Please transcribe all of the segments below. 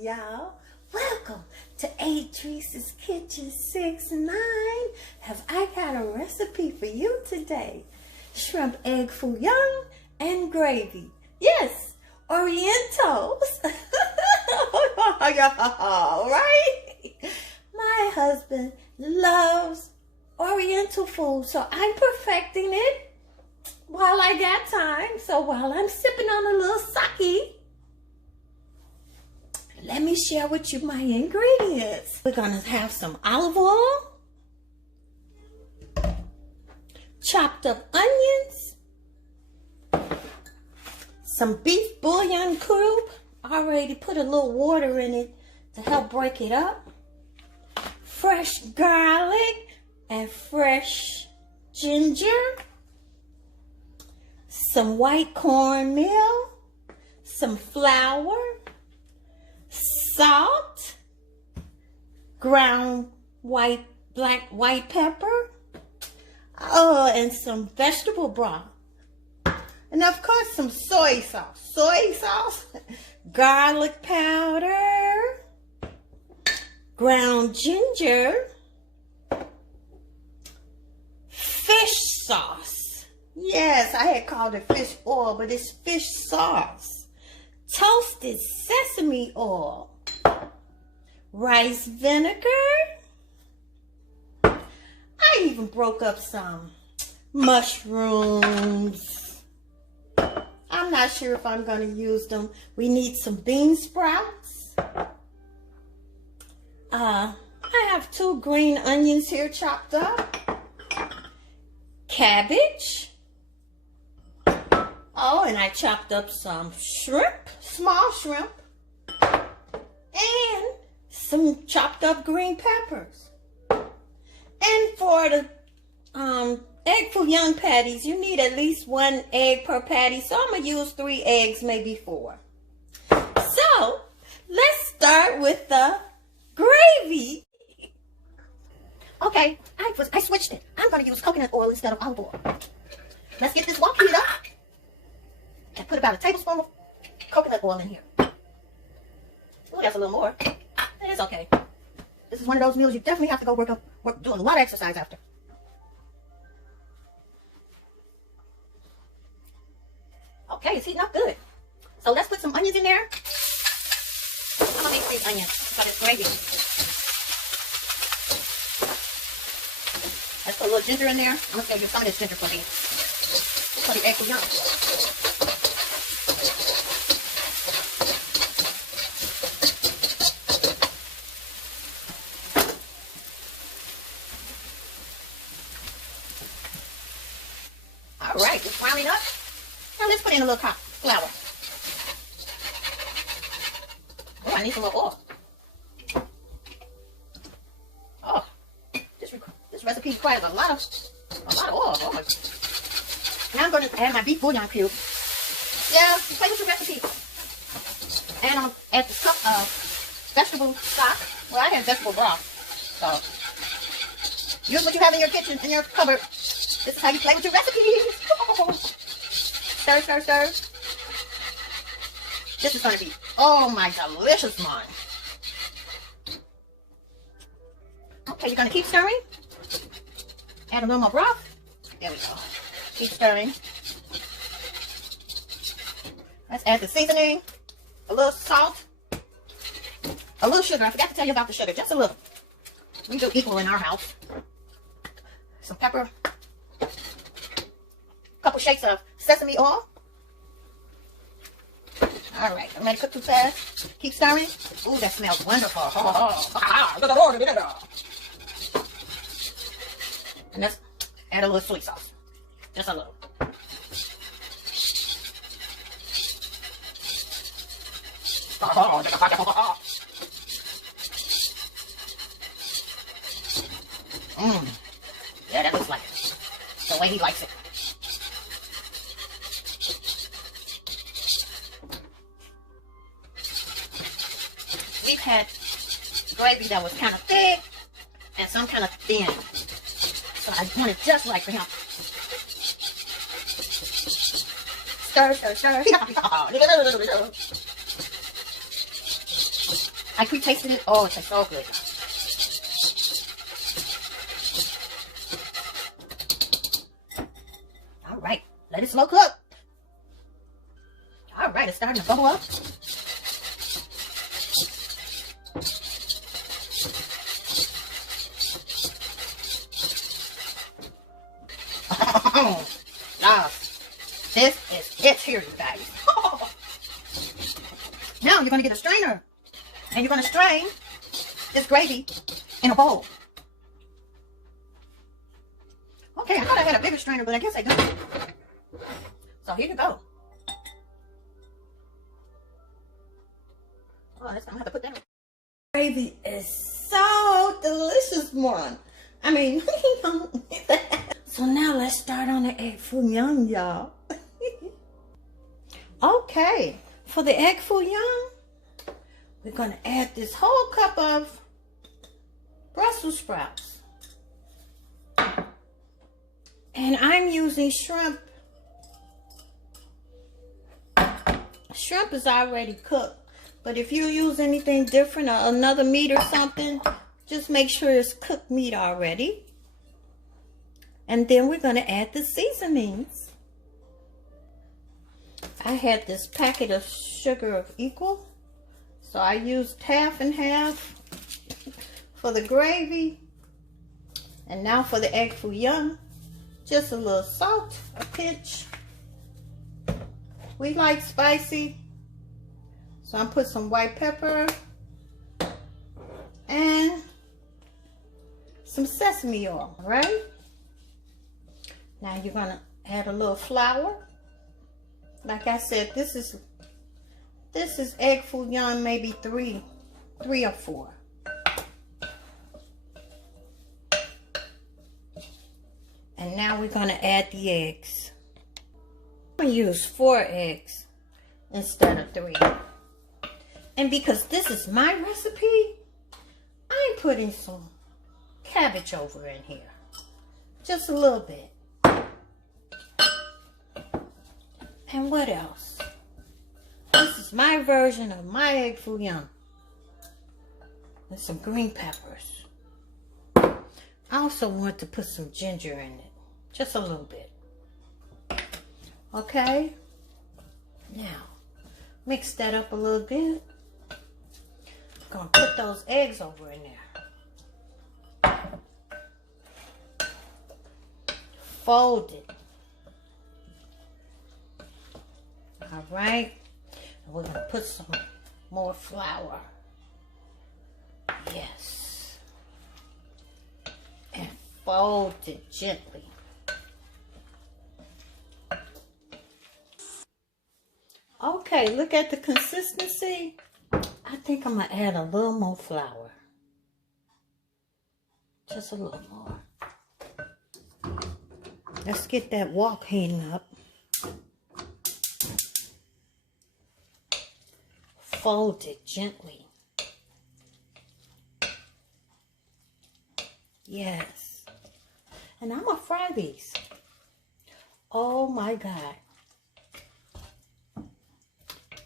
y'all. Welcome to Adrice's Kitchen 6-9. Have I got a recipe for you today? Shrimp egg Foo Young and gravy. Yes, Orientals. Right? My husband loves Oriental food, so I'm perfecting it while I got time. So while I'm sipping on a little sake, let me share with you my ingredients. We're gonna have some olive oil, chopped up onions, some beef bouillon cube. Already put a little water in it to help break it up. Fresh garlic and fresh ginger. Some white cornmeal, some flour, salt, ground white pepper, and some vegetable broth. And of course some soy sauce, garlic powder, ground ginger, fish sauce. Yes, I had called it fish oil, but it's fish sauce. Toasted sesame oil, rice vinegar. I even broke up some mushrooms. I'm not sure if I'm going to use them. We need some bean sprouts. I have 2 green onions here chopped up. Cabbage. Oh, and I chopped up some shrimp, small shrimp, and some chopped up green peppers. And for the egg Foo Young patties, you need at least 1 egg per patty, so I'm going to use 3 eggs, maybe 4. So, let's start with the gravy. Okay, I switched it. I'm going to use coconut oil instead of olive oil. Let's get this wok heated up. And put about a tablespoon of coconut oil in here. Ooh, that's a little more. It's okay. This is one of those meals you definitely have to go work doing a lot of exercise after. Okay, it's heating up good. So let's put some onions in there. I'm gonna make these onions for this gravy. Let's put a little ginger in there. I'm gonna save you some of this ginger for the egg Foo Young. All right, it's browning up. Now let's put in a little flour. Oh, I need some more oil. Oh, this recipe requires a lot of oil. Oh my. Now I'm going to add my beef bouillon cube. Yeah, play with your recipe. And I'm going to add the cup of vegetable stock. Well, I had vegetable broth. So, use what you have in your kitchen, in your cupboard. This is how you play with your recipes. Stir, stir, stir. This is going to be, oh my, delicious one. Okay, you're going to keep stirring. Add a little more broth. There we go. Keep stirring. Let's add the seasoning. A little salt. A little sugar. I forgot to tell you about the sugar. Just a little. We do equal in our house. Some pepper. Couple shakes of sesame oil. All right, I'm ready to cook too fast. Keep stirring. Ooh, that smells wonderful. And let's add a little soy sauce. Just a little. Yeah, that looks like it. The way he likes it. We've had gravy that was kind of thick and some kind of thin. So I want it just right for him. Stir, stir, stir. I pre-tasted it. Oh, it tastes so good. All right, let it slow cook. All right, it's starting to bubble up. Oh, now, this is it here, you guys. Now you're going to get a strainer, and you're going to strain this gravy in a bowl. Okay, I thought I had a bigger strainer, but I guess I don't. So here you go. Oh, that's going to have to put that on. Gravy is so delicious, one. I mean, so now let's start on the egg Foo Young, y'all. Okay, for the egg Foo Young, we're going to add this whole cup of Brussels sprouts. And I'm using shrimp. Shrimp is already cooked. But if you use anything different or another meat or something, just make sure it's cooked meat already. And then we're going to add the seasonings. I had this packet of sugar of equal. So I used half and half for the gravy. And now for the egg Foo Young, just a little salt, a pinch. We like spicy. So I'm putting some white pepper and some sesame oil, right? Now you're gonna add a little flour. Like I said, this is egg Foo Young, maybe three or four. And now we're gonna add the eggs. I'm gonna use 4 eggs instead of 3. And because this is my recipe, I'm putting some cabbage over in here. Just a little bit. And what else? This is my version of my egg Foo Young. And some green peppers. I also want to put some ginger in it. Just a little bit. Okay? Now, mix that up a little bit. Gonna put those eggs over in there. Fold it. All right. And we're gonna put some more flour. Yes. And fold it gently. Okay, look at the consistency. I think I'm going to add a little more flour. Just a little more. Let's get that wok heating up. Fold it gently. Yes. And I'm going to fry these. Oh my God.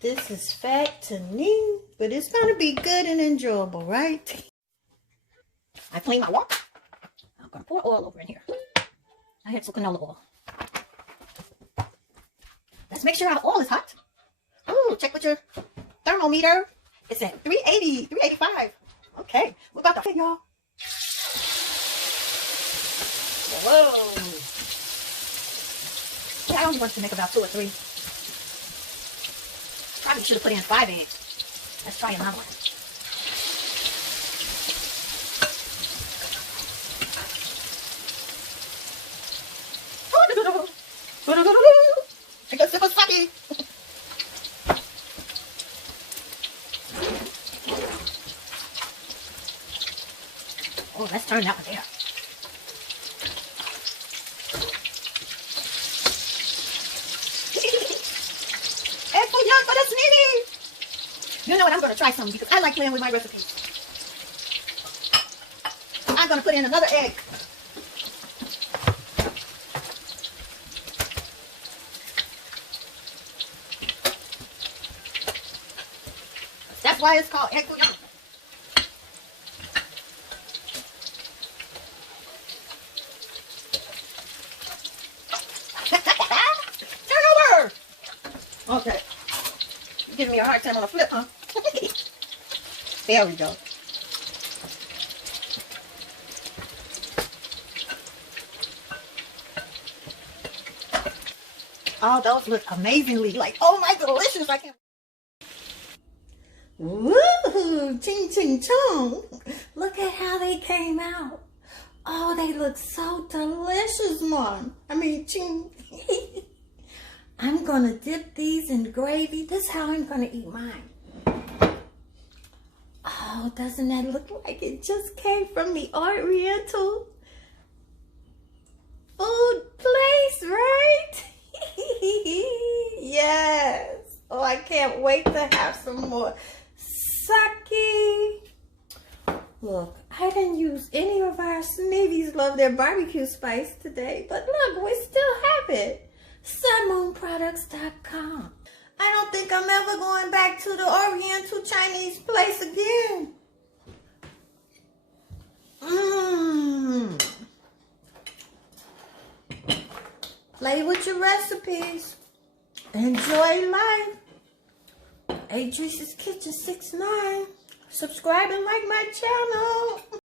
This is fattening, but it's going to be good and enjoyable, right? I cleaned my wok. I'm going to pour oil over in here. I had some canola oil. Let's make sure our oil is hot. Ooh, check with your thermometer. It's at 380, 385. Okay, we're about to... Okay, y'all. Whoa. Yeah, I only want to make about 2 or 3. Probably should have put in 5 eggs. Let's try another one. I got sip of sake. Oh, let's turn that one there. You know what? I'm going to try something because I like playing with my recipes. I'm going to put in another egg. That's why it's called egg Foo Young. giving me a hard time on a flip, huh? There we go. Oh, those look amazingly like, oh my delicious. I can't. Woo! Ching ching chong! Look at how they came out. Oh, they look so delicious, Mom. I mean, ching. I'm gonna dip these in gravy. This is how I'm gonna eat mine. Oh, doesn't that look like it just came from the Oriental food place, right? Yes. Oh, I can't wait to have some more sake. Look, I didn't use any of our Sneevies love their barbecue spice today, but look, we still have it. sunmoonproducts.com. I don't think I'm ever going back to the Oriental Chinese place again. Play with your recipes. Enjoy life. Adrice's Kitchen 69. Subscribe and like my channel.